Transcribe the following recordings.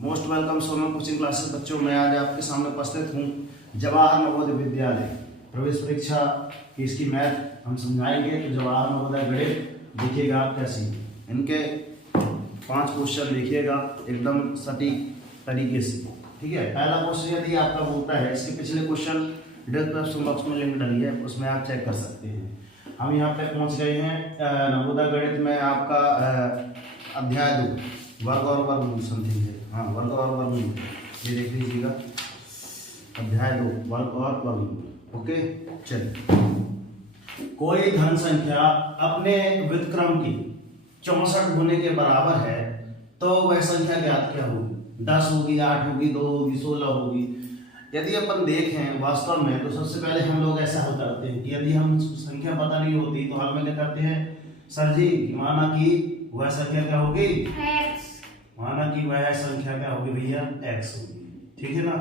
Most welcome Sonam coaching classes. बच्चों, मैं आज आपके सामने उपस्थित हूँ। जवाहर नवोदय विद्यालय प्रवेश परीक्षा की इसकी मैथ हम समझाएंगे। तो जवाहर नवोदय गणित देखिएगा आप कैसी, इनके 5 क्वेश्चन लिखिएगा एकदम सटीक तरीके से। ठीक है, पहला क्वेश्चन यदि आपका बोलता है, इसके पिछले क्वेश्चन डिस्क्रिप्शन बॉक्स में लिंक डली है, उसमें आप चेक कर सकते हैं। हम यहाँ पे पहुँच गए हैं नवोदय गणित में। आपका अध्याय 2 वर्ग और वर्गमूल समथिंग है। हाँ, वर्ग और वर्गमूल, ये देख लीजिएगा अध्याय 2 वर्ग और वर्गमूल। ओके, चलिए। कोई धन संख्या अपने व्युत्क्रम की 64 गुने के बराबर है तो वह संख्या ज्ञात क्या होगी? 10 होगी, 8 होगी, 2 होगी, 16 होगी। यदि अपन देखें वास्तव में तो सबसे पहले हम लोग ऐसा हल करते हैं कि यदि हम संख्या पता नहीं होती तो हल में क्या करते हैं, सर जी माना कि वह संख्या क्या होगी, माना कि वह संख्या क्या होगी भैया, x होगी। ठीक है ना,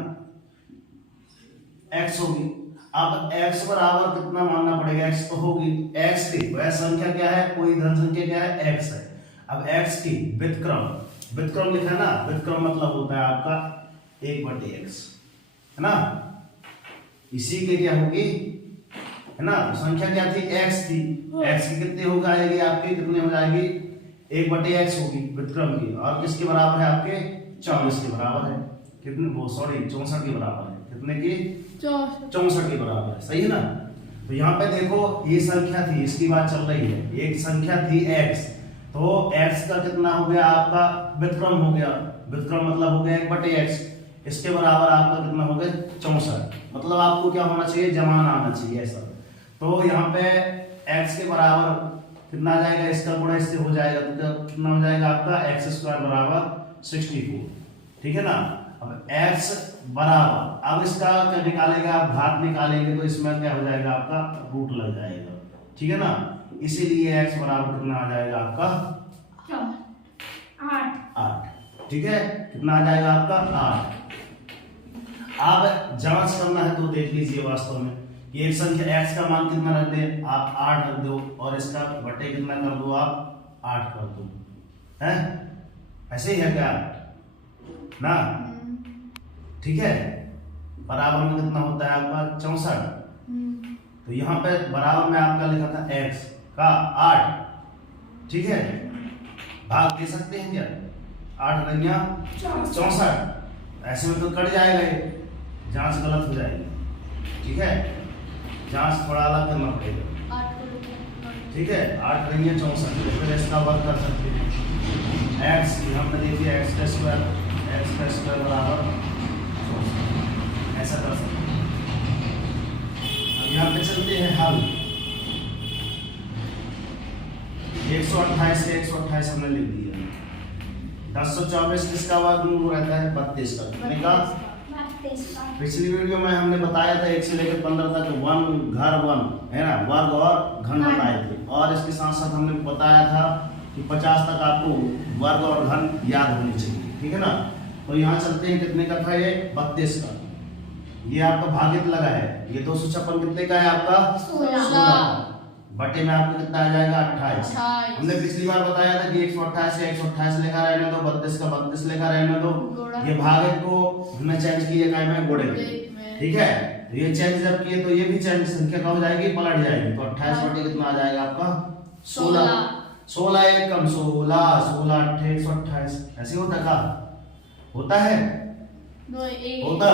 x होगी। अब x बराबर कितना मानना पड़ेगा, x तो होगी, x की वह संख्या क्या है, कोई धन संख्या क्या है, x है। अब x की व्युत्क्रम लिखा है ना, व्युत्क्रम मतलब होता है आपका 1/x, है ना। इसी के क्या होगी, है ना, संख्या क्या थी, x थी। x की कितनी हो जाएगी आपकी, कितनी हो जाएगी, 1/x होगी व्युत्क्रम की। और किसके बराबर है आपके, 24 के बराबर है। कितने, वो सॉरी 64 के बराबर है। कितने की, 64 के बराबर है, सही है ना। तो यहाँ पे देखो ये संख्या थी, इसकी बात चल रही है, एक संख्या थी x, तो x का कितना हो गया आपका व्युत्क्रम हो गया। व्युत्क्रम मतलब हो गया 1/x, इसके बराबर आपका कितना हो गया 64। मतलब आपको क्या होना चाहिए, जमान आना चाहिए ऐसा। तो यहाँ पे x के बराबर कितना आ जाएगा, इसका गुणा इससे हो जाएगा तो कितना हो जाएगा आपका x² बराबर 64। ठीक है ना। अब x बराबर, अब इसका क्या निकालेगा आप, घात निकालेंगे तो इसमें क्या हो जाएगा आपका रूट लग जाएगा। ठीक है ना, इसीलिए x बराबर कितना आ जाएगा आपका 8। ठीक है, कितना आ जाएगा आपका 8। अब जांच करना है तो देख लीजिए वास्तव में कि एक संख्या x का मान कितना रख दे आप, 8 रख दो, और इसका बटे कितना कर दो आप, 8 कर दो, है ऐसे ही है क्या ना। ठीक है, बराबर में कितना होता है आपका 64। तो यहाँ पे बराबर में आपका लिखा था x का 8। ठीक है, भाग दे सकते हैं क्या, 8 रंगिया 64, ऐसे में तो कट जाएगा ये, जांच गलत हो जाएगी। ठीक है, जांच थोड़ा अलग करना पड़ेगा। ठीक है, 8 रंगिया 64, फिर इसका वर्ग कर सकते हैं। x हमने देखिए x² बराबर 64, ऐसा कर सकते हैं। अब यहाँ पे चलते हैं हल। 128 से 128 हमने लिख दिया। 1024 किसका वर्गमूल रहता है, 32 का। कितने का, पिछली वीडियो में हमने बताया था 1 से लेकर 15 तक वन घर वन, है ना, वर्ग और घन बताए थे। और इसके साथ साथ हमने बताया था कि 50 तक आपको वर्ग और घन याद होनी चाहिए। ठीक है ना। तो यहाँ चलते हैं, कितने का था ये, 32 का। ये आपका भागित लगा है, ये 256 कितने का है आपका, 16। बटे में आपको कितना आ जाएगा, 28। हमने पिछली बार बताया था कि 128 से 128 लेकर रहने दो, 32 का 32 लेकर रहने दो। ये भागित को हमने चेंज किया काय में, गुणे में। ठीक है, तो ये चेंज जब किए तो ये भी चेंज, संख्या क्या हो जाएगी, पलट जाएगी। तो 28 बटे कितना आ जाएगा आपका 16। 16 एक कम 16, 16 8 128, ऐसे होता का होता है, होता।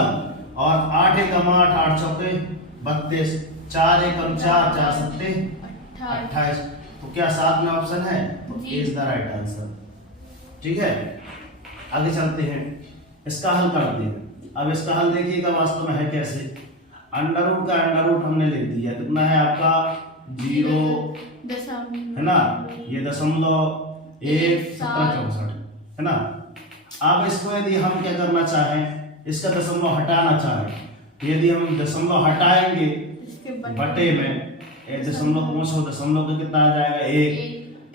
और 8 एक कम 8, 8 चौके 32, 4 एक कम 4, 4 सत्ते 28। तो क्या 7 में ऑप्शन है, तो ए इज द राइट आंसर। ठीक है, आगे चलते हैं, इसका हल करते हैं। अब इसका हल देखिएगा वास्तव में है कैसे। अंडर रूट का अंडर रूट हमने लिख दिया, कितना है आपका 0, है ना, ये 0.164 है ना। अब इसको यदि हम क्या करना चाहें, इसका दशमलव हटाना चाहें, तो यदि हम दशमलव हटाएंगे बटे में, दशमलव पहुंचो, दशमलव का कितना आ जाएगा 1,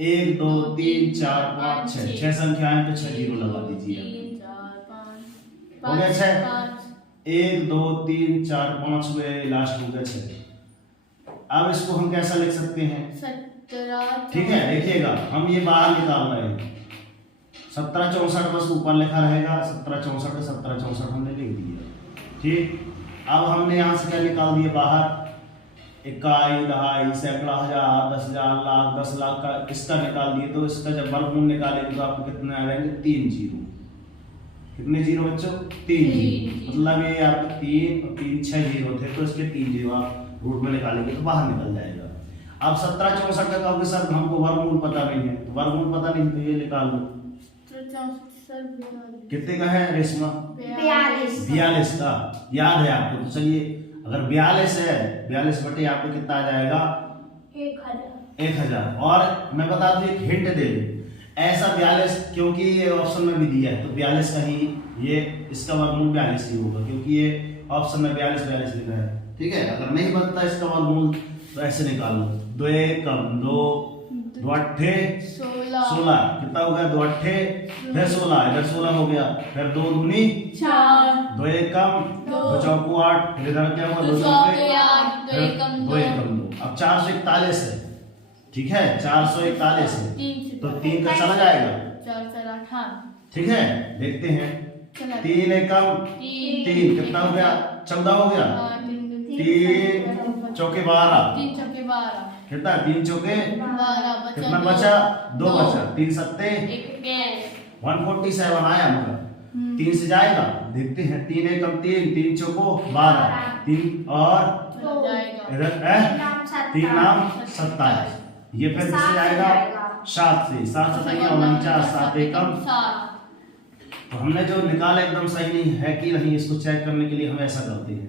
1 2 3 4 5 6 संख्याएं, तो 6 जीरो लगा दीजिए। हो गया 6, 1 2 3 4 5 हुए, लास्ट हो गया 6। अब इसको हम कैसा लिख सकते हैं, ठीक है, देखिएगा हम ये बाहर निकाल रहे हैं, 1764 बस ऊपर लिखा रहेगा, 1764 1764 हमने लिख दिया। ठीक, अब हमने यहाँ से क्या निकाल दिया बाहर, इकाई, दहाई, सैकड़ा, हजार, 10,000, लाख, 10 लाख का इसका निकाल दिए। तो इसका जब वर्गमूल निकालेंगे तो आपको कितने आ जाएंगे, 3 जीरो। कितने जीरो बच्चों, 3 जीरो। मतलब ये आपके 3 और 3 6 जीरो थे, तो इसके 3 जीरो आप रूट में निकालेंगे तो बाहर निकल जाएगा। अब 1764 का कहोगे सर हमको वर्गमूल पता नहीं है, तो वर्गमूल पता नहीं तो ये निकाल लो। कितने का है रेशमा, 42 का, याद है आपको। तो चलिए अगर 42 है, 42 बटे आपको कितना आ जाएगा, 1000। और मैं बता दूं एक हिंट दे दूं, ऐसा 42 क्योंकि ये ऑप्शन में भी दिया है तो 42 का ही ये इसका वर्गमूल 42 ही होगा, क्योंकि ये ऑप्शन में 42 लिखा है। ठीक है, अगर नहीं बनता इसका वर्गमूल तो ऐसे निकाल लो, 2 कम 2, 2 अट्ठे 16, कितना हो गया, 2 अट्ठे फिर 16, इधर 16 हो गया, फिर 2 दूनी 4, 2 कम 2 चौको 8, फिर इधर क्या हुआ, 2 चौके 8, 2 कम 2। अब 441 है, ठीक है, 441 है, तो 3 का चला जाएगा, 4 ठीक है। देखते हैं, 3 कम 3 कितना हो गया, 14 हो गया, 3 चौके 12, कितना, 3 चौके 12, कितना बचा, 2 बचा, 3 सत्ते 147 आया मतलब 3 से जाएगा। देखते हैं, 3 कम 3, 3 चौको 12, 3 और इधर 3 नाम 27, ये फिर किससे जाएगा, 7 से, 7 7 49, 7 कम 7। तो हमने जो निकाला एकदम सही नहीं है कि नहीं, इसको चेक करने के लिए हम ऐसा करते हैं।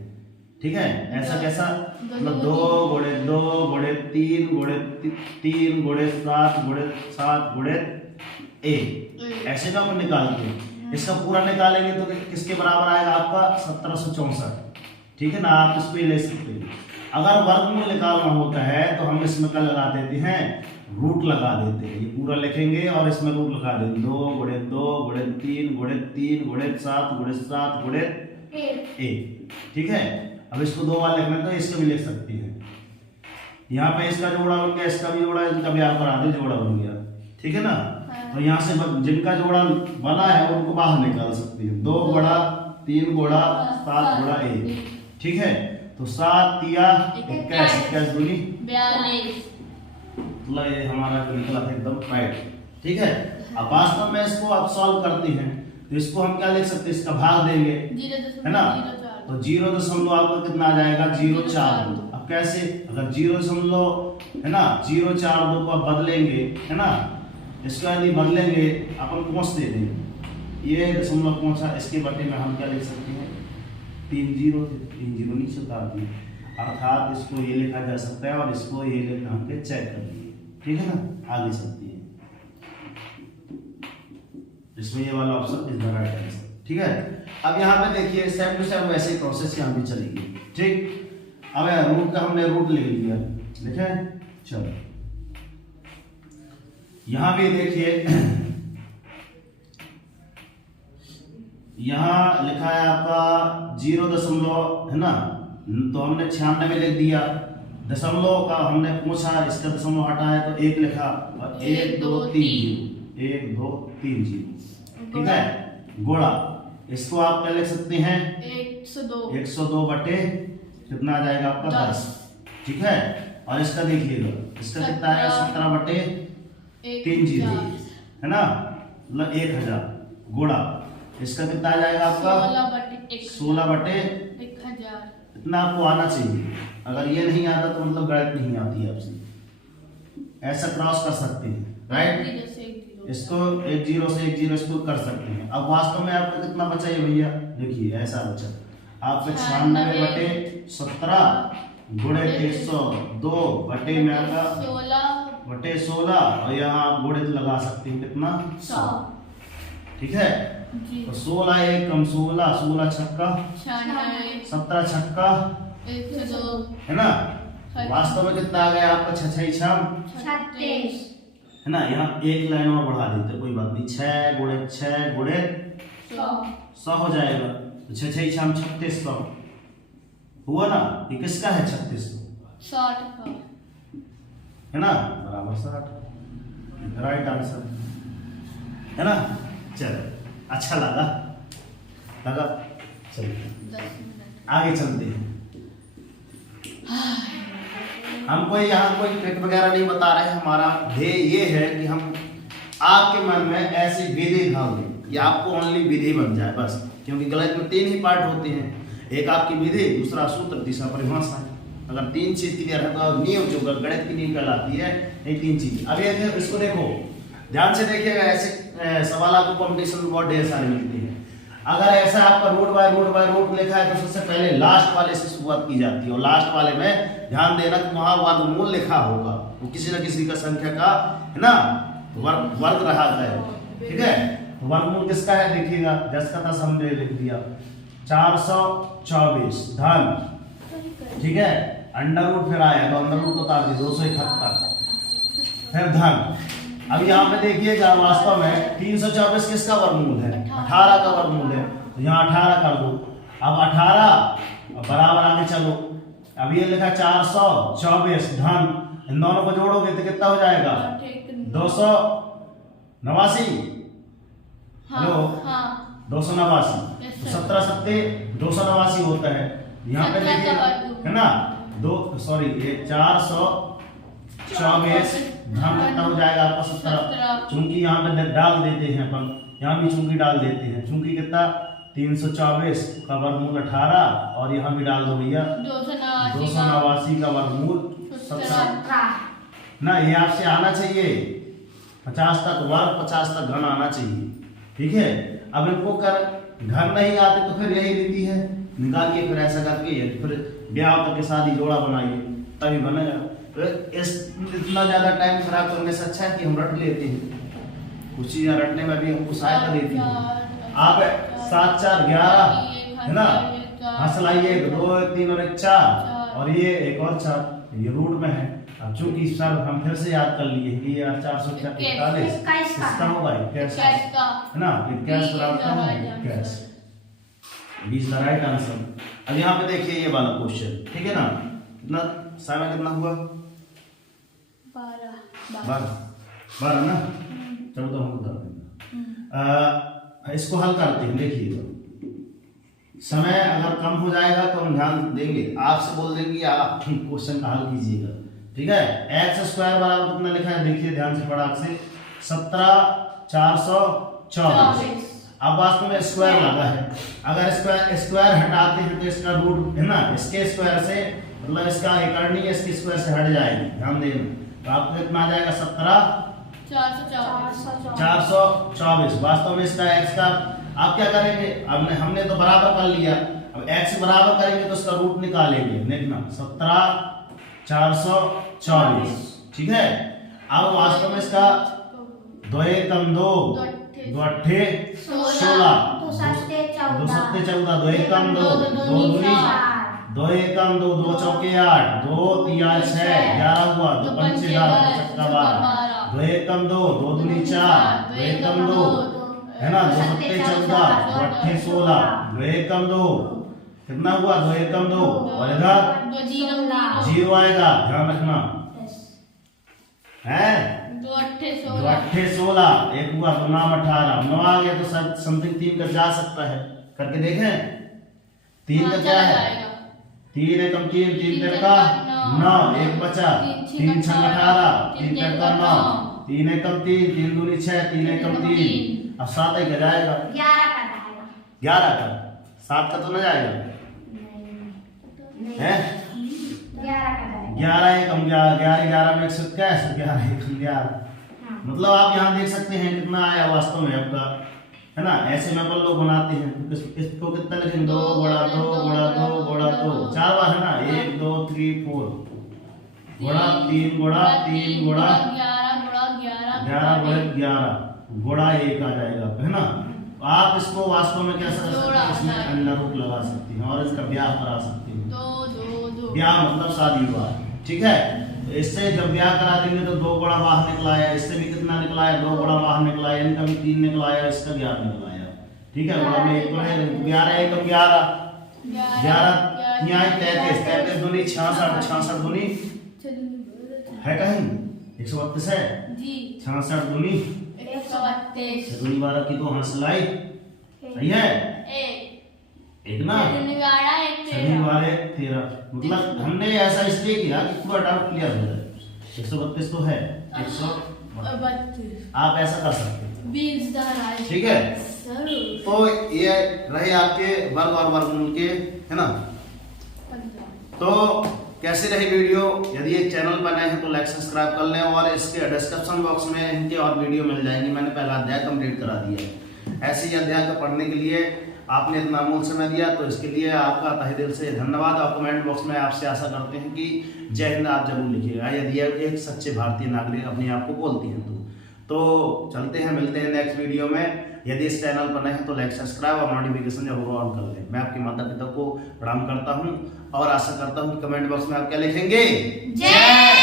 ठीक है, ऐसा कैसा, मतलब 2 गुणे 2 गुणे 3 गुणे 3 गुणे 7 गुणे 7 गुणे 1, ऐसे का हम निकालते हैं। इसका पूरा निकालेंगे तो किसके बराबर आएगा आपका, 1764। ठीक है ना, आप इसको ले सकते हैं। अगर वर्गमूल निकालना होता है तो हम इसमें क्या लगा देते हैं, रूट लगा देते हैं। ये पूरा लिखेंगे और इसमें रूट लगा देंगे, 2 गुणे 2 गुणे 3 गुणे 3 गुणे 7 गुणे 7 गुणे 1। ठीक है, अब इसको 2 बार लिखना तो इसको भी लिख सकते हैं। यहाँ पे इसका जोड़ा बन गया, इसका भी जोड़ा, इनका भी आप करा दे, जोड़ा बन गया। ठीक है ना, तो यहाँ से जिनका जोड़ा बना है उनको बाहर निकाल सकते हैं, 2 गुणा 3 गुणा 7 गुणा 1। ठीक है, तो 7 या 21 दूनी 42, मतलब ये हमारा जो निकला था एकदम राइट। ठीक है, अब वास्तव में इसको आप सॉल्व करते हैं तो इसको हम क्या लिख सकते हैं, इसका भाग देंगे, है ना, तो 0. आपका कितना आ जाएगा, 0.42। अब कैसे, अगर 0 है ना, 0.42 को आप बदलेंगे, है ना, इसको यदि बदलेंगे अपन कोस दे देंगे, ये दशमलव कोसा, इसके बटे में हम क्या लिख सकते हैं, 3 जीरो नीचे उतार दिए, अर्थात इसको ये लिखा जा सकता है और इसको ये लिखा हमके चेक कर लिए। ठीक है ना, आगे चलती है, इसमें ये वाला option is the right answer. ठीक है, अब यहाँ पे देखिए सेम टू सेम वैसे प्रोसेस यहाँ भी चलेगी। ठीक, अब रूट का हमने रूट ले लिया, लिखे, चलो यहाँ भी देखिए, यहाँ लिखा है आपका 0 है ना, तो हमने 96 लिख दिया, दशमलव का हमने पूछा, इसका दशमलव हटाया तो 1 लिखा, और 1 2 3 1 2 3 0। ठीक है, गुणा, इसको आप क्या लिख सकते हैं, 102 बटे कितना आ जाएगा आपका 10। ठीक है, और इसका देखिएगा, इसका कितना आएगा, 17 बटे 3 जीरो, है ना, मतलब 1000 गुणा, इसका कितना आ जाएगा आपका 16 बटे 1000। इतना आपको आना चाहिए, अगर ये नहीं आता तो मतलब गणित नहीं आती है आपसे। ऐसा क्रॉस कर सकते हैं, राइट, इसको 1 0 से 1 0 इसको कर सकते हैं। अब वास्तव में आपका कितना बचा ये भैया, देखिए ऐसा बचा आपका 96 बटे 17 गुणे 102 बटे में आपका 16 और यहाँ आप गुणित लगा सकते हैं कितना 100। ठीक है, तो 16 1 कम 16, 16 छक्का 17 छक्का 102, है ना, वास्तव में कितना आ गया आपका 36 है ना। यहाँ एक लाइन और बढ़ा देते, कोई बात नहीं, 6 गुणे 6 गुणे 100 हो जाएगा, तो 6 6 3600 हुआ ना। ये किसका है 3600, 60 का, है ना, बराबर 60, राइट आंसर, है ना। चलो अच्छा लगा चलो आगे चलते हैं। हम कोई यहाँ कोई ट्रिक वगैरह नहीं बता रहे हैं, हमारा ध्येय ये है कि हम आपके मन में ऐसी विधि डाल दें कि आपको ओनली विधि बन जाए बस। क्योंकि गणित में 3 ही पार्ट होते हैं, एक आपकी विधि, दूसरा सूत्र, तीसरा परिभाषा। अगर 3 चीज क्लियर है तो नियम जो गणित की नींव कहलाती है ये 3 चीज। अब ये इसको देखो ध्यान से देखिएगा, ऐसे सवाल आपको कॉम्पिटिशन में बहुत ढेर सारे मिलते हैं। अगर ऐसा आपका रूट बाय रूट लिखा है तो सबसे पहले लास्ट वाले से शुरुआत की जाती है, और लास्ट वाले में ध्यान देना कि वहां वर्गमूल लिखा होगा, वो किसी न किसी का संख्या का है ना वर्ग रहा है, ठीक है। वर्गमूल किसका है देखिएगा, 10 का 10 हमने लिख दिया, 424 धन, ठीक है, अंडर रूट फिर आया तो अंडर रूट उतार दी 271 फिर धन। अब यहाँ पे देखिएगा वास्तव में 324 किसका वर्गमूल है, 18 का वर्गमूल है, तो यहाँ 18 कर दो। अब 18 बराबर आगे चलो, अब ये लिखा 424 धन, इन दोनों को जोड़ोगे तो कितना हो जाएगा 289। हेलो 289, 17 सत्ते 289 होता है। यहाँ पे देखिए है ना 424 धन कितना हो जाएगा आपका 17। चूंकि यहाँ पे डाल देते हैं अपन, यहाँ भी चूंकि डाल देते हैं, चूंकि कितना 324 का वर्गमूल 18 और यहाँ भी डाल दो भैया 289 का वर्गमूल 17 ना। ये आपसे आना चाहिए 50 तक वर्ग, 50 तक घन आना चाहिए, ठीक है। अब इनको कर घन नहीं आते तो फिर यही रीति है, निकालिए फिर ऐसा करके फिर ब्याह करके शादी जोड़ा बनाइए तभी बनेगा। तो इतना ज्यादा टाइम खराब करने से अच्छा है कि हम रट लेते हैं, कुछ चीजें रटने में भी हमको सहायता देती है। आप 7 4 11 है ना, हंस लाइए 2 3 और 1 4 और ये एक और 4, ये रूट में है। अब चूंकि सर हम फिर से याद कर लिए कि ये 441 किसका होगा 21 है ना, 21 बराबर है 21, 20 द राइट आंसर। अब यहाँ पे देखिए ये वाला क्वेश्चन, ठीक है ना, कितना समय कितना हुआ 12 ना, 14 हम बता देंगे। इसको हल करते हैं, देखिए समय अगर कम हो जाएगा तो हम ध्यान देंगे, आपसे बोल देंगे आप क्वेश्चन का हल कीजिएगा, ठीक है। x स्क्वायर बराबर कितना लिखा है देखिए ध्यान से पढ़ा से 17,424। अब वास्तव में स्क्वायर लगा है, अगर स्क्वायर हटाते हैं तो इसका रूट है ना, इसके स्क्वायर से मतलब इसका एकरणी इसके स्क्वायर से हट जाएगी, ध्यान देना। तो आपको कितना आ जाएगा 17,424। वास्तव में इसका x का आप क्या करेंगे, हमने तो बराबर कर लिया, अब x बराबर करेंगे तो इसका रूट निकालेंगे, देखना 17,424, ठीक है। अब वास्तव में इसका 2 एकम 2 2 अट्ठे 16 2 सत्ते 14 2 एकम 2 2 दूनी 2 एकम 2 2 चौके 8 2 3 6 11 हुआ 2 पंचे 10 2 चक्का 12 2 एकम 2 2 दूनी 4 2 एकम 2 है ना 2 सत्ते 14 2 अट्ठे 16 2 एकम 2 कितना हुआ 2 एकम 2 और इधर 0 आएगा, ध्यान रखना है 2 अट्ठे 16 एक हुआ 2 नाम 18 9 आ गया तो समथिंग 3 का जा सकता है, करके देखें 3 का क्या है 3 एकम 3 3 का 9 एक बचा 3 6 18 3 का 9 3 एकम 3 3 दूनी 6 3 एकम 3 अब 7 एक जाएगा 11 का 7 का तो न जाएगा है 11 एकम 11 में 121 11 एकम 11। मतलब आप यहाँ देख सकते हैं कितना आया वास्तव में आपका, है ना। ऐसे में अपन लोग बनाते हैं, इसको कितना लिखेंगे 2 गुणा 2 गुणा 2 गुणा 2 4 बार है ना, 1 2 3 4 गुणा 3 गुणा 3 गुणा 11 गुणा 11 गुणा 1 आ जाएगा, है ना। आप इसको वास्तव में क्या कर सकते हैं, इसमें अंडर रूट लगा सकते हैं और इसका ब्याह करा सकते हैं। ब्याह मतलब शादी हुआ, ठीक है। तो इससे जब ब्याह करा देंगे तो 2 गुणा बाहर निकला है, इससे भी कितना निकला है 2 गुणा बाहर निकला है, इनका भी 3 निकला है, इसका 11 निकला है, ठीक है। गुणा में 1 है 11 एकम 11 11 यहाँ 33 33 दूनी 66 66 दूनी है कहीं 132 है जी 66 दूनी 132 132 शून्य 12 की तो हंसलाई सही है, एक ना शून्य 12 13, मतलब हमने ऐसा इसलिए किया कि पूरा डाउट क्लियर हो जाए। 132 तो है, 132 आप ऐसा कर सकते हैं, ठीक है। तो ये रहे आपके वर्ग और वर्गमूल के, है ना। तो कैसे रही वीडियो, यदि एक चैनल पर नए हैं तो लाइक सब्सक्राइब कर लें, और इसके डिस्क्रिप्शन बॉक्स में इनके और वीडियो मिल जाएंगी। मैंने पहला अध्याय कंप्लीट करा दिया है। ऐसे ही अध्याय को पढ़ने के लिए आपने इतना अमूल्य समय दिया, तो इसके लिए आपका तहे दिल से धन्यवाद। और कमेंट बॉक्स में आपसे आशा करते हैं कि जय हिंद आप जरूर लिखिएगा, यदि एक सच्चे भारतीय नागरिक अपने आप को बोलती हैं तो चलते हैं, मिलते हैं नेक्स्ट वीडियो में। यदि इस चैनल पर नए हैं तो लाइक सब्सक्राइब और नोटिफिकेशन जरूर ऑन कर लें। मैं आपके माता पिता को प्रणाम करता हूं और आशा करता हूं कि कमेंट बॉक्स में आप क्या लिखेंगे, जय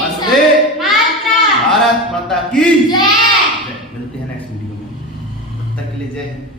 वंदे भारत माता की जय। मिलते हैं नेक्स्ट वीडियो में, तब तक के लिए जय हिंद।